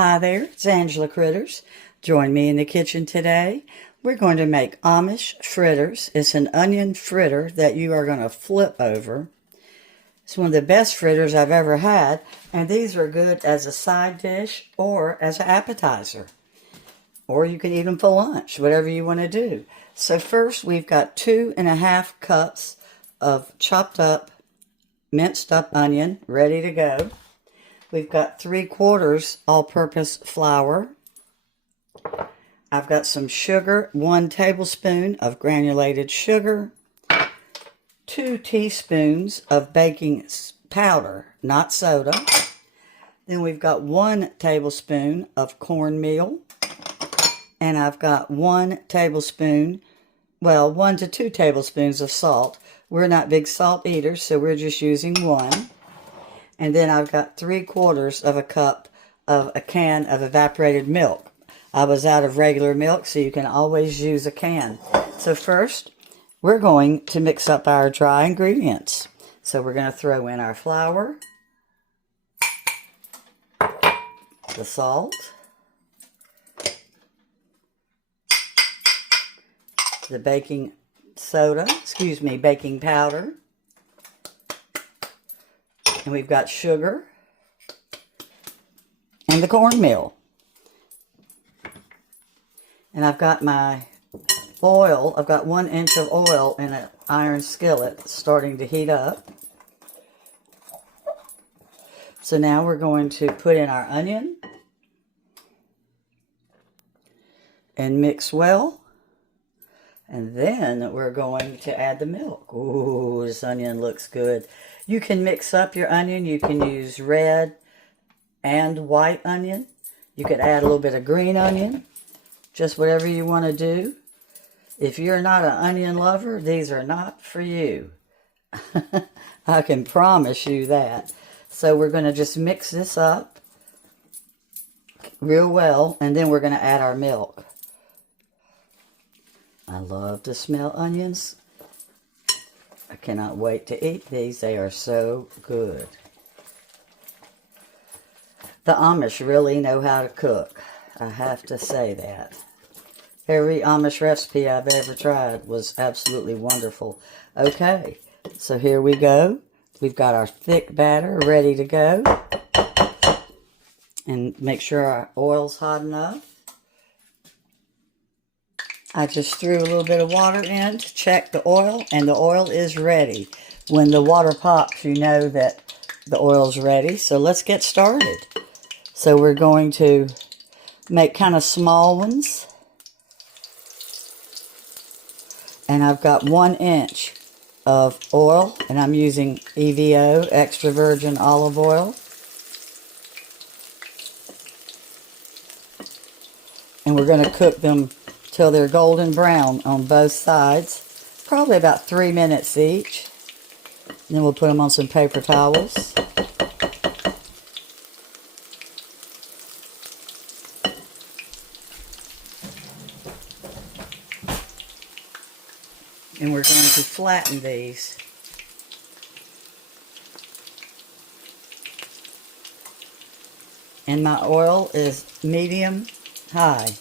Hi there, it's Angela Critters. Join me in the kitchen today. We're going to make Amish fritters. It's an onion fritter that you are going to flip over. It's one of the best fritters I've ever had, and these are good as a side dish or as an appetizer. Or you can eat them for lunch, whatever you want to do. So first we've got 2½ cups of chopped up, minced up onion ready to go. We've got 3/4 all-purpose flour. I've got some sugar, 1 tablespoon of granulated sugar, 2 teaspoons of baking powder, not soda. Then we've got 1 tablespoon of cornmeal. And I've got 1 tablespoon, well, 1 to 2 tablespoons of salt. We're not big salt eaters, so we're just using 1. And then I've got 3/4 of a cup of a can of evaporated milk. I was out of regular milk, so you can always use a can. So first, we're going to mix up our dry ingredients. So we're going to throw in our flour, the salt, the baking powder. And we've got sugar and the cornmeal. And I've got my oil. I've got 1 inch of oil in an iron skillet starting to heat up. So now we're going to put in our onion and mix well. And then we're going to add the milk. Ooh, this onion looks good. You can mix up your onion. You can use red and white onion. You could add a little bit of green onion. Just whatever you want to do. If you're not an onion lover, these are not for you. I can promise you that. So we're going to just mix this up real well. And then we're going to add our milk. I love to smell onions. I cannot wait to eat these. They are so good. The Amish really know how to cook. I have to say that. Every Amish recipe I've ever tried was absolutely wonderful. Okay, so here we go. We've got our thick batter ready to go. And make sure our oil's hot enough. I just threw a little bit of water in to check the oil, and the oil is ready. When the water pops, you know that the oil's ready. So let's get started. So we're going to make kind of small ones. And I've got 1 inch of oil, and I'm using EVO, extra virgin olive oil. And we're going to cook them till they're golden brown on both sides, probably about 3 minutes each. And then we'll put them on some paper towels. And we're going to flatten these. And my oil is medium high.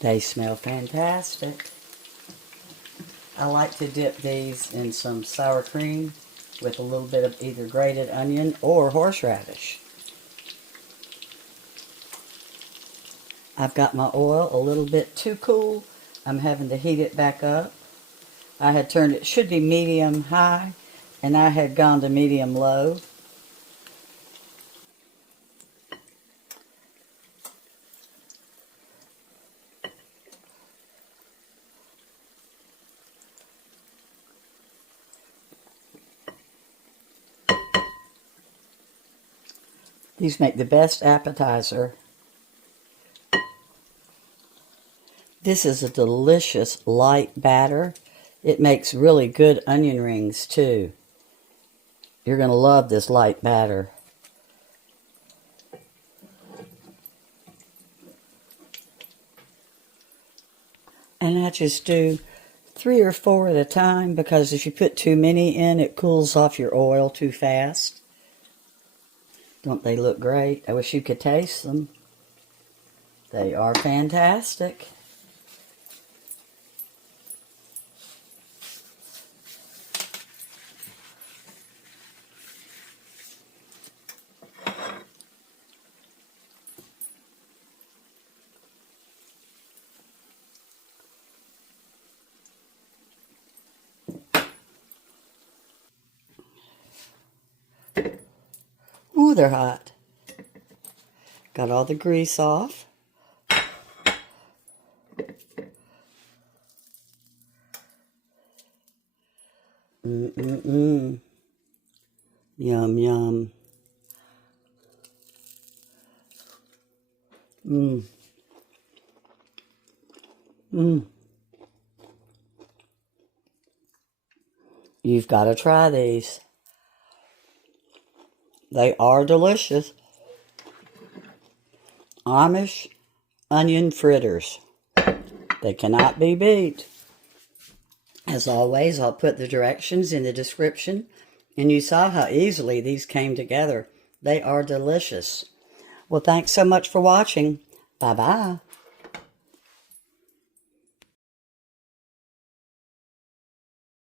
They smell fantastic. I like to dip these in some sour cream with a little bit of either grated onion or horseradish. I've got my oil a little bit too cool. I'm having to heat it back up. I had turned it, should be medium high, and I had gone to medium low. These make the best appetizer. This is a delicious light batter. It makes really good onion rings too. You're going to love this light batter. And I just do 3 or 4 at a time, because if you put too many in, it cools off your oil too fast. Don't they look great? I wish you could taste them. They are fantastic. Ooh, they're hot. Got all the grease off. Yum, yum. You've got to try these. They are delicious. Amish Onion Fritters. They cannot be beat. As always, I'll put the directions in the description. And you saw how easily these came together. They are delicious. Well, thanks so much for watching. Bye-bye.